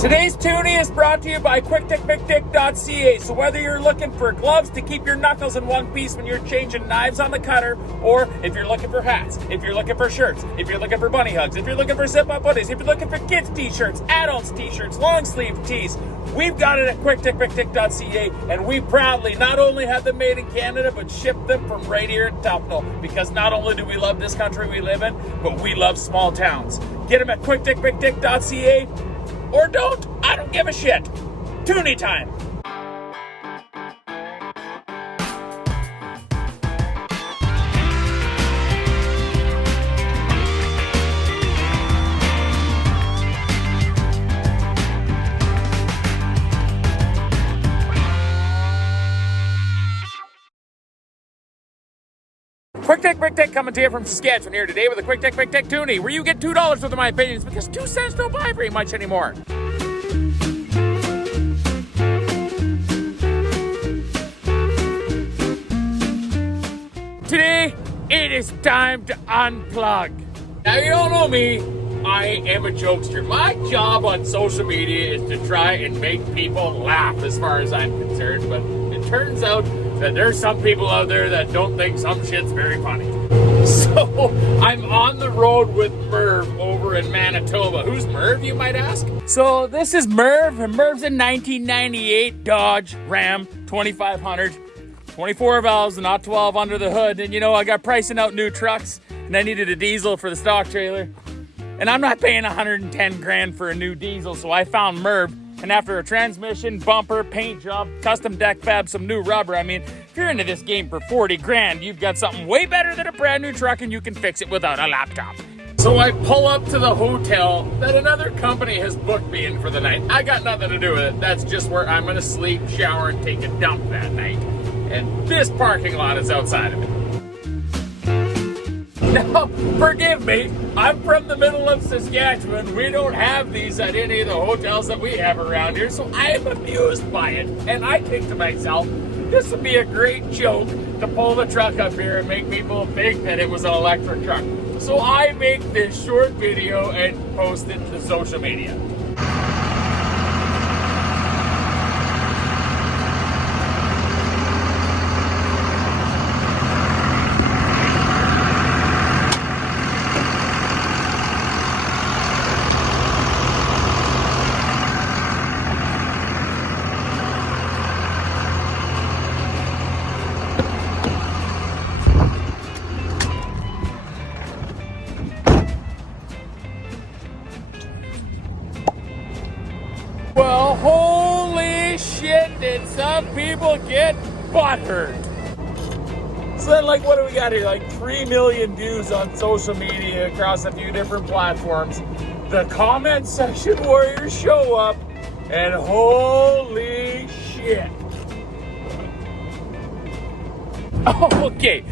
Today's Toonie is brought to you by QuickTickBigTick.ca. So whether you're looking for gloves to keep your knuckles in one piece when you're changing knives on the cutter, or if you're looking for hats, if you're looking for shirts, if you're looking for bunny hugs, if you're looking for zip-up hoodies, if you're looking for kids t-shirts, adults t-shirts, long sleeve tees, we've got it at QuickTickBigTick.ca, and we proudly not only have them made in Canada, but ship them from right here in Tufnell, because not only do we love this country we live in, but we love small towns. Get them at QuickTickBigTick.ca. Or don't, I don't give a shit. Toonie time. Quick Tech, Big Tech coming to you from Saskatchewan here today with a Quick Tech, Big Tech Toonie, where you get $2 worth of my opinions, because 2 cents don't buy very much anymore. Today, it is time to unplug. Now, you all know me, I am a jokester. My job on social media is to try and make people laugh as far as I'm concerned, but it turns out that there's some people out there that don't think some shit's very funny. So, I'm on the road with Merv over in Manitoba. Who's Merv, you might ask? So, this is Merv, and Merv's a 1998 Dodge Ram 2500. 24 valves, not 12 under the hood. And you know, I got pricing out new trucks, and I needed a diesel for the stock trailer. And I'm not paying 110 grand for a new diesel, so I found Merv. And after a transmission, bumper, paint job, custom deck fab, some new rubber, I mean, if you're into this game for 40 grand, you've got something way better than a brand new truck, and you can fix it without a laptop. So I pull up to the hotel that another company has booked me in for the night. I got nothing to do with it. That's just where I'm gonna sleep, shower, and take a dump that night. And this parking lot is outside of it. Now, forgive me, I'm from the middle of Saskatchewan. We don't have these at any of the hotels that we have around here, so I am amused by it. And I think to myself, this would be a great joke to pull the truck up here and make people think that it was an electric truck. So I make this short video and post it to social media. Well, holy shit, did some people get butthurt. So then, like, what do we got here? Like 3 million views on social media across a few different platforms. The comment section warriors show up, and holy shit. Okay,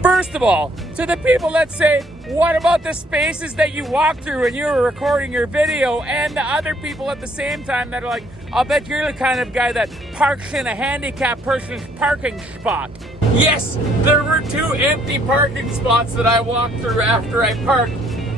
first of all, to the people that say, what about the spaces that you walked through when you were recording your video, and the other people at the same time that are like, I'll bet you're the kind of guy that parks in a handicapped person's parking spot. Yes, there were 2 empty parking spots that I walked through after I parked,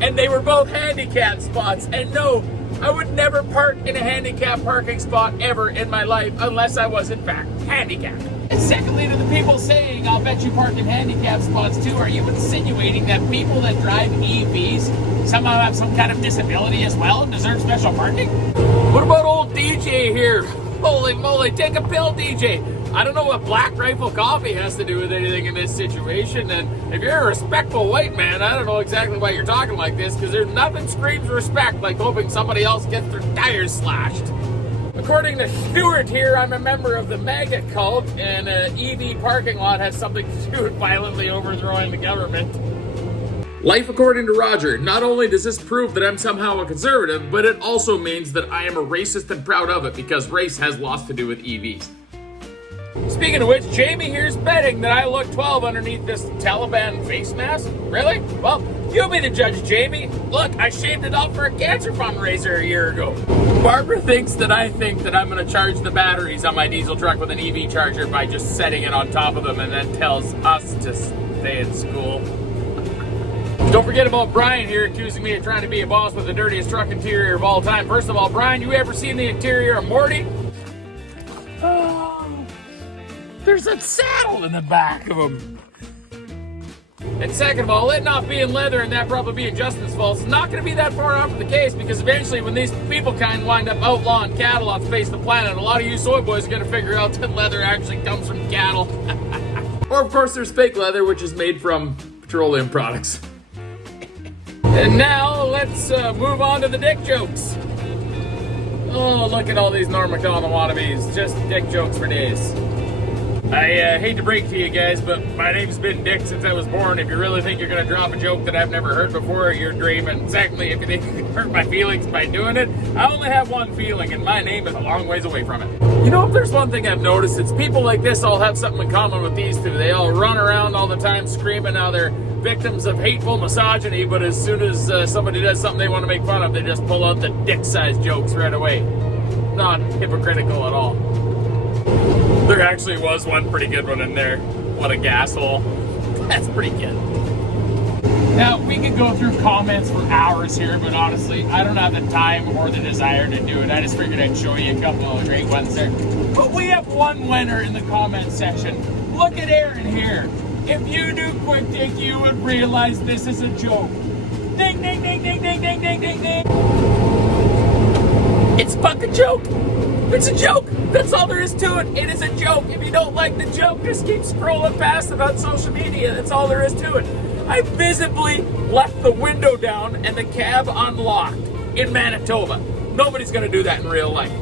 and they were both handicapped spots. And no, I would never park in a handicapped parking spot ever in my life unless I was in fact handicapped. And secondly, to the people saying, I'll bet you park in handicapped spots too, are you insinuating that people that drive EVs somehow have some kind of disability as well and deserve special parking? What about old DJ here? Holy moly, take a pill, DJ. I don't know what Black Rifle Coffee has to do with anything in this situation, and if you're a respectful white man, I don't know exactly why you're talking like this, because there's nothing screams respect like hoping somebody else gets their tires slashed. According to Stuart here, I'm a member of the MAGA cult, and an EV parking lot has something to do with violently overthrowing the government. Life according to Roger. Not only does this prove that I'm somehow a conservative, but it also means that I am a racist and proud of it, because race has lots to do with EVs. Speaking of which, Jamie here's betting that I look 12 underneath this Taliban face mask. Really? Well, you be the judge, Jamie. Look, I shaved it off for a cancer fundraiser a year ago. Barbara thinks that I think that I'm going to charge the batteries on my diesel truck with an EV charger by just setting it on top of them, and then tells us to stay in school. Don't forget about Brian here accusing me of trying to be a boss with the dirtiest truck interior of all time. First of all, Brian, you ever seen the interior of Morty? Oh, there's a saddle in the back of him. And second of all, it not being leather and that probably being Justin's fault, it's not going to be that far off of the case, because eventually when these people kind of wind up outlawing cattle off the face of the planet, a lot of you soy boys are going to figure out that leather actually comes from cattle. Or of course there's fake leather, which is made from petroleum products. And now let's move on to the dick jokes. Oh, look at all these Norm Macdonald wannabes. Just dick jokes for days. I hate to break to you guys, but my name's been Dick since I was born. If you really think you're going to drop a joke that I've never heard before, you're dreaming. Secondly, if you think you can hurt my feelings by doing it, I only have one feeling, and my name is a long ways away from it. You know, if there's one thing I've noticed, it's people like this all have something in common with these two. They all run around all the time screaming how they're victims of hateful misogyny, but as soon as somebody does something they want to make fun of, they just pull out the dick-sized jokes right away. Not hypocritical at all. There actually was one pretty good one in there. What a gasshole. That's pretty good. Now, we could go through comments for hours here, but honestly, I don't have the time or the desire to do it. I just figured I'd show you a couple of great ones there. But we have one winner in the comment section. Look at Aaron here. If you knew Quick Dick, you would realize this is a joke. Ding, ding, ding, ding, ding, ding, ding, ding, ding. It's a fucking joke. It's a joke. That's all there is to it. It is a joke. If you don't like the joke, just keep scrolling past it on social media. That's all there is to it. I visibly left the window down and the cab unlocked in Manitoba. Nobody's gonna do that in real life.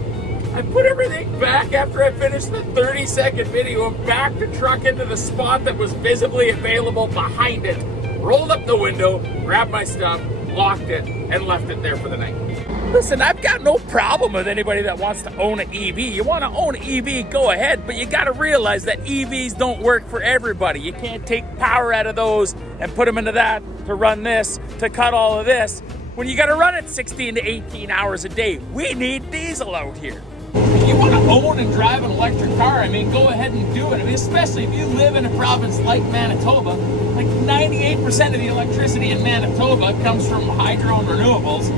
I put everything back after I finished the 30-second video and backed the truck into the spot that was visibly available behind it, rolled up the window, grabbed my stuff, locked it, and left it there for the night. Listen, I've got no problem with anybody that wants to own an EV. You want to own an EV, go ahead, but you got to realize that EVs don't work for everybody. You can't take power out of those and put them into that to run this, to cut all of this, when you got to run it 16 to 18 hours a day. We need diesel out here. If you want to own and drive an electric car, I mean, go ahead and do it. I mean, especially if you live in a province like Manitoba, like 98% of the electricity in Manitoba comes from hydro and renewables.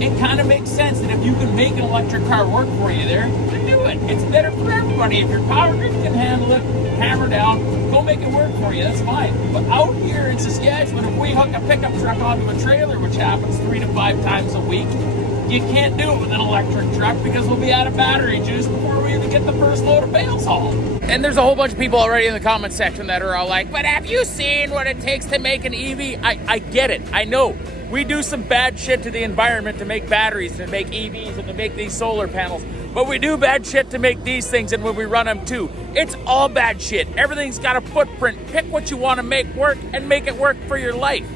It kind of makes sense that if you can make an electric car work for you there, then do it. It's better for everybody. If your power grid can handle it, hammer down, go make it work for you. That's fine. But out here in Saskatchewan, if we hook a pickup truck onto a trailer, which happens 3 to 5 times a week, you can't do it with an electric truck because we'll be out of battery juice before we even get the first load of bales hauled. And there's a whole bunch of people already in the comment section that are all like, but have you seen what it takes to make an EV? I get it. I know. We do some bad shit to the environment to make batteries, to make EVs, and to make these solar panels. But we do bad shit to make these things, and when we run them too. It's all bad shit. Everything's got a footprint. Pick what you want to make work and make it work for your life.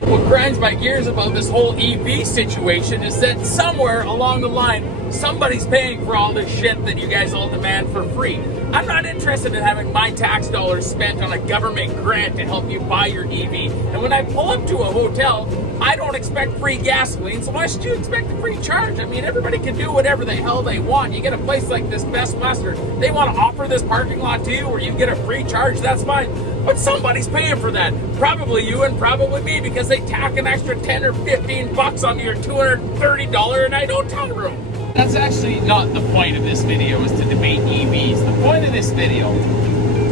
What grinds my gears about this whole EV situation is that somewhere along the line, somebody's paying for all this shit that you guys all demand for free. I'm not interested in having my tax dollars spent on a government grant to help you buy your EV. And when I pull up to a hotel, I don't expect free gasoline, so why should you expect a free charge? I mean, everybody can do whatever the hell they want. You get a place like this, Best Western, they want to offer this parking lot to you where you get a free charge, that's fine. But somebody's paying for that. Probably you and probably me, because they tack an extra 10 or 15 bucks onto your $230 a night hotel room. That's actually not the point of this video, is to debate EVs. The point of this video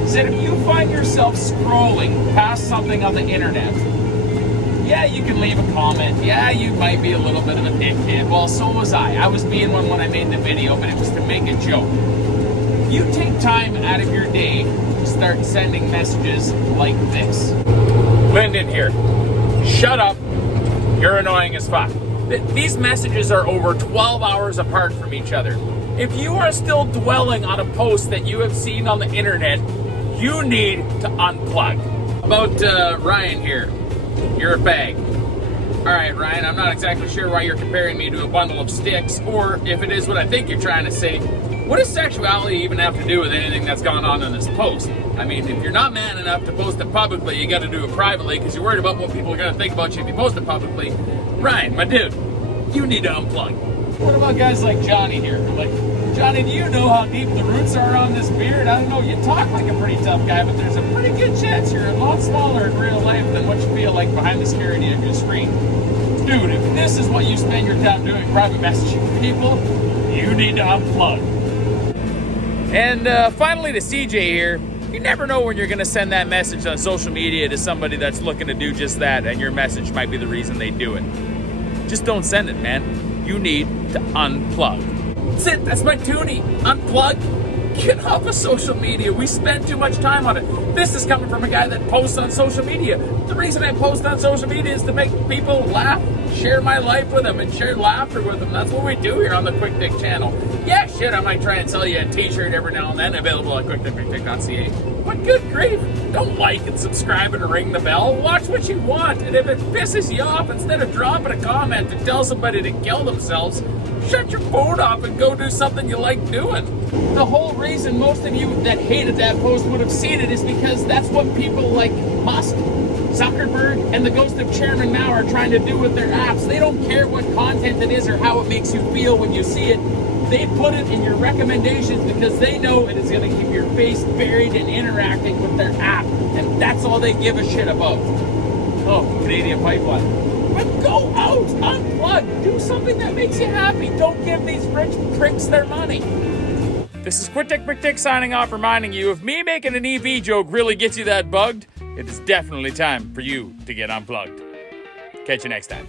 is that if you find yourself scrolling past something on the internet, yeah, you can leave a comment. Yeah, you might be a little bit of a dickhead. Well, so was I. I was being one when I made the video, but it was to make a joke. You take time out of your day to start sending messages like this. Lyndon here. Shut up. You're annoying as fuck. These messages are over 12 hours apart from each other. If you are still dwelling on a post that you have seen on the internet, you need to unplug. About Ryan here. You're a bag. Alright, Ryan, I'm not exactly sure why you're comparing me to a bundle of sticks, or if it is what I think you're trying to say, what does sexuality even have to do with anything that's gone on in this post? I mean, if you're not man enough to post it publicly, you gotta do it privately because you're worried about what people are gonna think about you if you post it publicly. Ryan, my dude, you need to unplug. What about guys like Johnny here? Like, Johnny, do you know how deep the roots are on this beard? I don't know, you talk like a pretty tough guy, but there's a pretty good chance you're a lot smaller in real life than what you feel like behind the security of your screen. Dude, if this is what you spend your time doing, private messaging people, you need to unplug. And finally to CJ here, you never know when you're going to send that message on social media to somebody that's looking to do just that, and your message might be the reason they do it. Just don't send it, man. You need to unplug. That's it. That's my toonie. Unplug. Get off of social media. We spend too much time on it. This is coming from a guy that posts on social media. The reason I post on social media is to make people laugh, share my life with them, and share laughter with them. That's what we do here on the Quick Dick channel. Yeah, shit, I might try and sell you a t-shirt every now and then, available at quickdick.ca. But good grief, don't like and subscribe and ring the bell. Watch what you want, and if it pisses you off, instead of dropping a comment to tell somebody to kill themselves, shut your phone off and go do something you like doing. The whole reason most of you that hated that post would have seen it is because that's what people like Musk, Zuckerberg, and the ghost of Chairman Mao are trying to do with their apps. They don't care what content it is or how it makes you feel when you see it. They put it in your recommendations because they know it is going to keep your face buried and interacting with their app. And that's all they give a shit about. Oh, Canadian Pipeline. But go out, unplug, do something that makes you happy. Don't give these rich pricks their money. This is Quick Dick signing off, reminding you, if me making an EV joke really gets you that bugged, it is definitely time for you to get unplugged. Catch you next time.